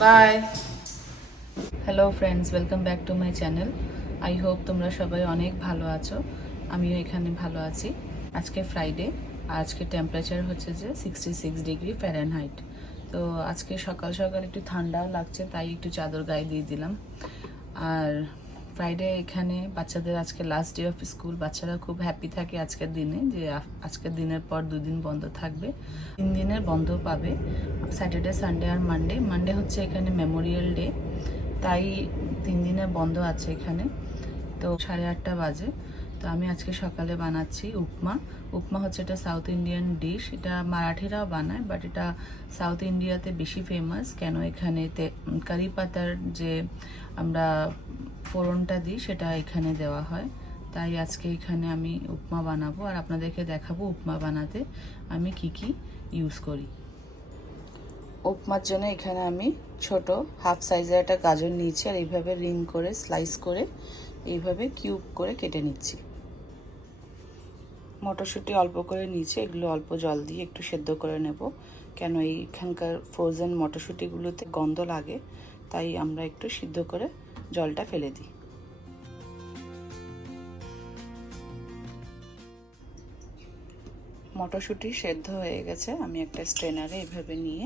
By. Hello friends, welcome back to my channel. I hope তোমরা সবাই অনেক ভালো আছো, আমিও এখানে ভালো আছি। আজকে ফ্রাইডে, আজকে টেম্পারেচার হচ্ছে যে 66 ডিগ্রি ফ্যারেনহাইট। তো আজকে সকাল সকাল একটু ঠান্ডাও লাগছে, তাই একটু চাদর গায়ে দিয়ে দিলাম। আর ফ্রাইডে এখানে বাচ্চাদের আজকে লাস্ট ডে অফ স্কুল, বাচ্চারা খুব হ্যাপি থাকে আজকের দিনে, যে আজকের দিনের পর 2 দিন বন্ধ থাকবে, 3 দিনের বন্ধ পাবে, স্যাটারডে সানডে আর মানডে। মানডে হচ্ছে এখানে মেমোরিয়াল ডে, তাই 3 দিনের বন্ধ আছে এখানে। তো 8:30 বাজে। তো আমি আজকে সকালে বানাচ্ছি উপমা। উপমা হচ্ছে এটা সাউথ ইন্ডিয়ান ডিশ, এটা মারাঠিরাও বানায়, বাট এটা সাউথ ইন্ডিয়াতে বেশি ফেমাস। কেন, এখানে কারি পাতার যে আমরা ফোড়নটা দিই সেটা এখানে দেওয়া হয়, তাই আজকে এখানে আমি উপমা বানাবো আর আপনাদেরকে দেখাবো উপমা বানাতে আমি কি কি ইউজ করি। উপমার জন্য এখানে আমি ছোট হাফ সাইজের একটা গাজর নিয়েছি, আর এইভাবে রিং করে স্লাইস করে এইভাবে কিউব করে কেটে নিচ্ছি। মটরশুঁটি অল্প করে নিয়েছি, এগুলো অল্প জল দিয়ে একটু সেদ্ধ করে নেব, কেন এইখানকার ফ্রোজেন মটরশুঁটিগুলোতে গন্ধ লাগে, তাই আমরা একটু সিদ্ধ করে জলটা ফেলে দিই। মটরশুঁটি সেদ্ধ হয়ে গেছে, আমি একটা স্ট্রেনারে এভাবে নিয়ে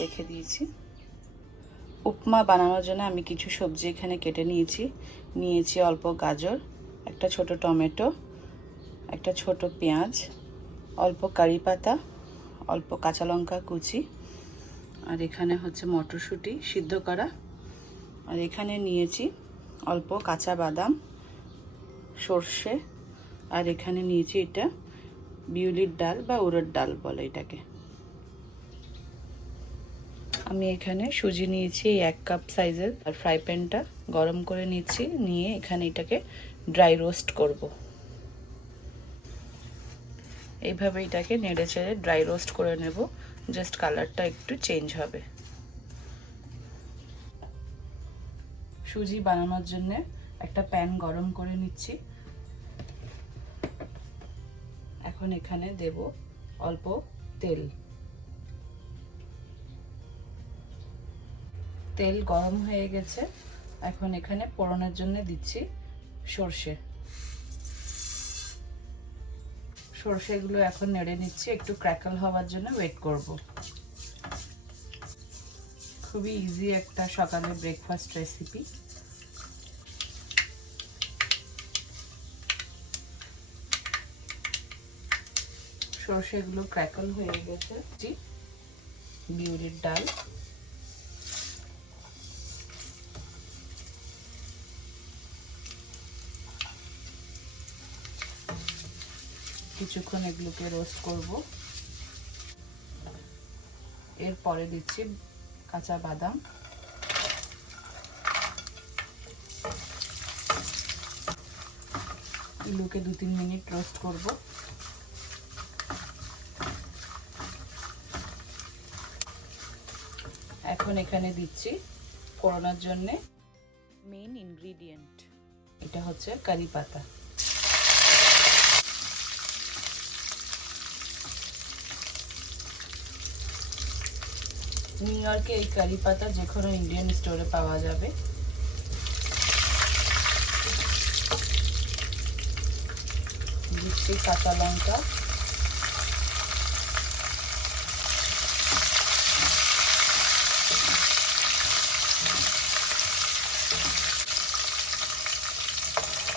রেখে দিয়েছি। উপমা বানানোর জন্য আমি কিছু সবজি এখানে কেটে নিয়েছি অল্প গাজর, একটা ছোট টমেটো, একটা ছোট পেঁয়াজ, অল্প কারি পাতা, অল্প কাঁচা লঙ্কা কুচি, আর এখানে হচ্ছে মটরশুঁটি সিদ্ধ করা, আর এখানে নিয়েছি অল্প কাঁচা বাদাম, সর্ষে, আর এখানে নিয়েছি এটা বিউলির ডাল বা উড়দ ডাল বলে এটাকে। আমি এখানে সুজি নিয়েছি 1 কাপ সাইজের, আর ফ্রাই প্যানটা গরম করে নিচ্ছি, নিয়ে এখানে এটাকে ড্রাই রোস্ট করব। এইভাবে এটাকে নেড়ে চেড়ে ড্রাই রোস্ট করে নেব, জাস্ট কালারটা একটু চেঞ্জ হবে। সুজি বানানোর জন্য একটা প্যান গরম করে নিচ্ছি, এখন এখানে দেব অল্প তেল। তেল গরম হয়ে গেছে, এখন এখানে ফোড়নের জন্য দিচ্ছি সর্ষেগুলো এখন নেড়ে নিচ্ছি, একটু ক্র্যাকল হওয়ার জন্য ওয়েট করব। খুবই ইজি একটা সকালের ব্রেকফাস্ট রেসিপি। সর্ষেগুলো ক্র্যাকল হয়ে গেছে, বিউলির ডাল, কিছুক্ষণ এগুলোকে রোস্ট করব। এরপরে দিচ্ছি কাঁচা বাদাম, এগুলোকে 2-3 মিনিট রোস্ট করব। এখন এখানে দিচ্ছি ফোড়নের জন্য মেইন ইনগ্রিডিয়েন্ট, এটা হচ্ছে কারি পাতা। নিউ ইয়র্কে এই কারি পাতা যে কোনো ইন্ডিয়ান স্টোরে পাওয়া যাবে। দিচ্ছি কাঁচা লঙ্কা,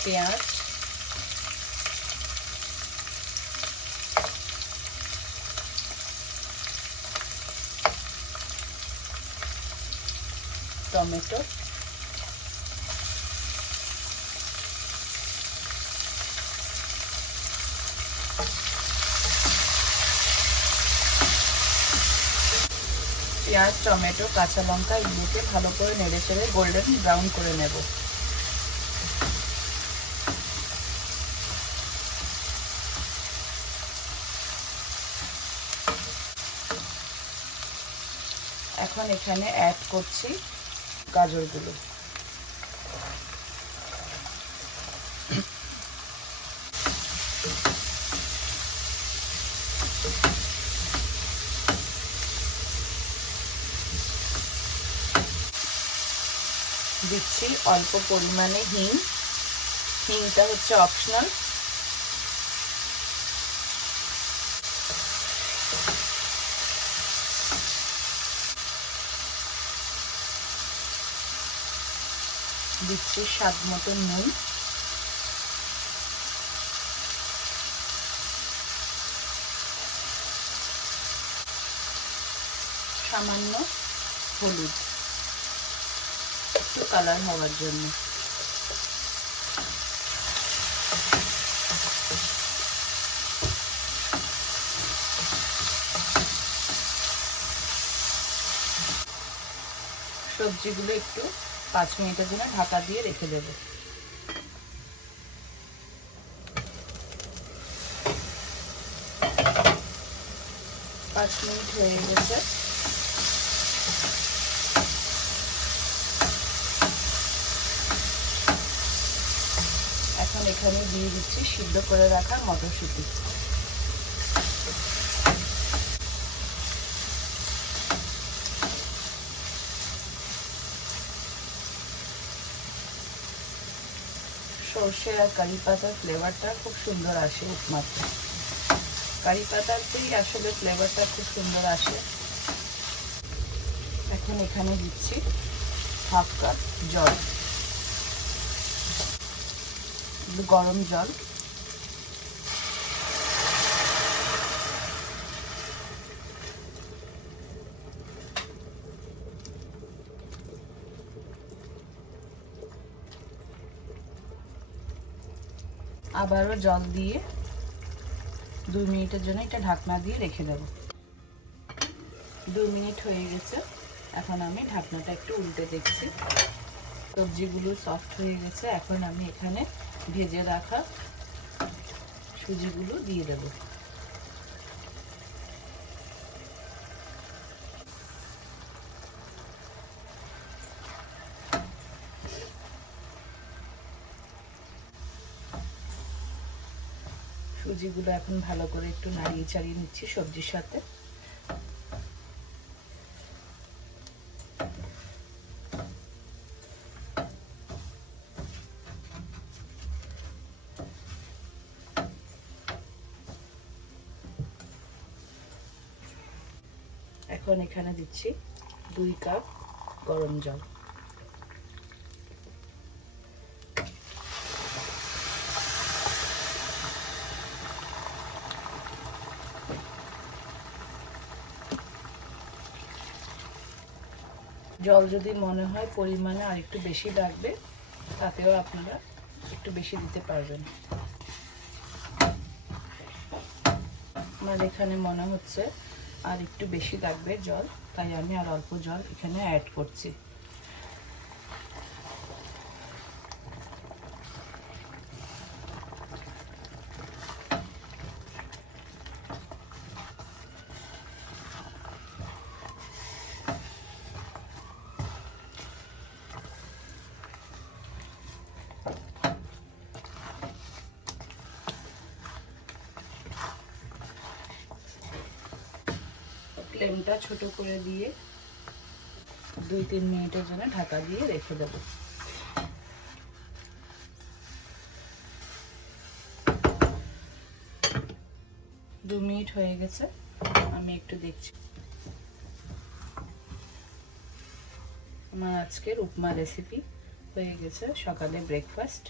পেঁয়াজ, টমেটো, পেঁয়াজ, টমেটো, কাঁচা লঙ্কা এগুলোকে ভালো করে নেড়ে চেড়ে গোল্ডেন ব্রাউন করে নেব। এখন এখানে অ্যাড করছি গাজরগুলো। দিচ্ছি অল্প পরিমাণে হিং। হিংটা হচ্ছে অপশনাল। দিচ্ছি স্বাদ মতো নুন। সামান্য হলুদ, একটু কালার হওয়ার জন্য। সবজিগুলো একটু 5 মিনিটের জন্য ঢাকা দিয়ে রেখে দেব। 5 মিনিট হয়ে গেছে। এখন এখানে দিয়ে দিচ্ছি সিদ্ধ করে রাখা মটরশুঁটি। সর্ষে আর কারি পাতার ফ্লেভারটা খুব সুন্দর আসে উপমাতে। কারি পাতাতেই আসলে ফ্লেভারটা খুব সুন্দর আসে। এখন এখানে দিচ্ছি 1/2 কাপ জল, গরম জল। আবারও জল দিয়ে 2 মিনিটের জন্য এটা ঢাকনা দিয়ে রেখে দেব। 2 মিনিট হয়ে গেছে। এখন আমি ঢাকনাটা একটু উল্টে দেখছি। সবজিগুলো সফট হয়ে গেছে। এখন আমি এখানে ভেজে রাখা সুজিগুলো দিয়ে দেব। সুজিগুলো এখন ভালো করে একটু নাড়িয়ে চাড়িয়ে নিচ্ছি সবজির সাথে। এখন এখানে দিচ্ছি 2 কাপ গরম জল। জল যদি মনে হয় পরিমাণে আর একটু বেশি লাগবে, তাতেও আপনারা একটু বেশি দিতে পারবেন। আমার এখানে মনে হচ্ছে আর একটু বেশি লাগবে জল, তাই আমি আর অল্প জল এখানে অ্যাড করছি। ফ্লেমটা ছোট করে দিয়ে 2-3 মিনিটের জন্য ঢাকা দিয়ে রেখে দেব। 2 মিনিট হয়ে গেছে। আমি একটু দেখছি। আমার আজকের উপমা রেসিপি হয়ে গেছে, সকালে ব্রেকফাস্ট।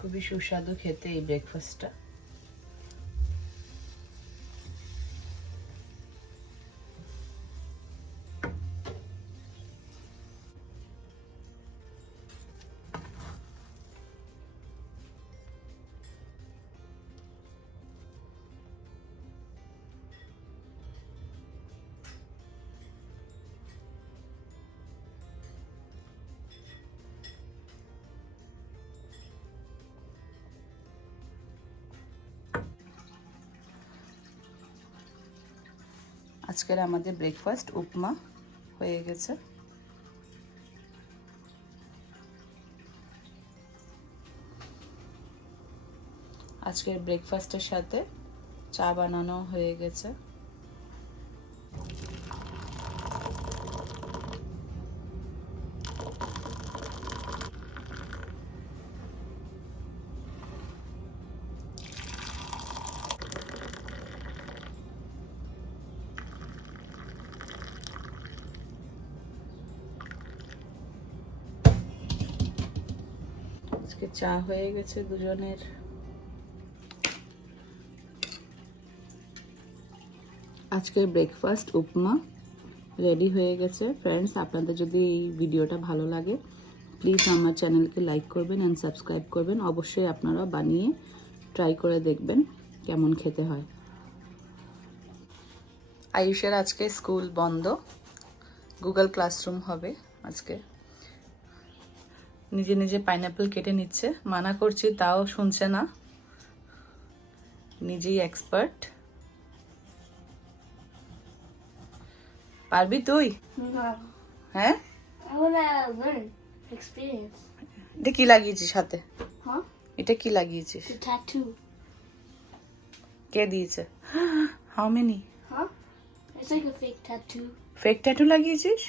খুবই সুস্বাদু খেতে এই ব্রেকফাস্টটা। আজকের আমাদের ব্রেকফাস্ট উপমা হয়ে গেছে। আজকের ব্রেকফাস্টের সাথে চা বানানো হয়ে গেছে। আজকে চা হয়ে গেছে দুজনের। আজকে ব্রেকফাস্ট উপমা রেডি হয়ে গেছে। ফ্রেন্ডস, আপনাদের যদি এই ভিডিওটা ভালো লাগে প্লিজ আমার চ্যানেলকে লাইক করবেন অ্যান্ড সাবস্ক্রাইব করবেন। অবশ্যই আপনারা বানিয়ে ট্রাই করে দেখবেন কেমন খেতে হয়। আয়ুষের আজকে স্কুল বন্ধ, গুগল ক্লাসরুম হবে আজকে। নিজে নিজে পাইনাপেল কেটে নিচ্ছে, মানা করছি তাও শুনছে না, নিজেই এক্সপার্ট। পারবি তুই? হ্যাঁ, এটা কি লাগিয়েছিস হাতে? এটা কি লাগিয়েছিস? কে দিয়েছে? How many? It's like a fake tattoo. Fake tattoo লাগিয়েছিস?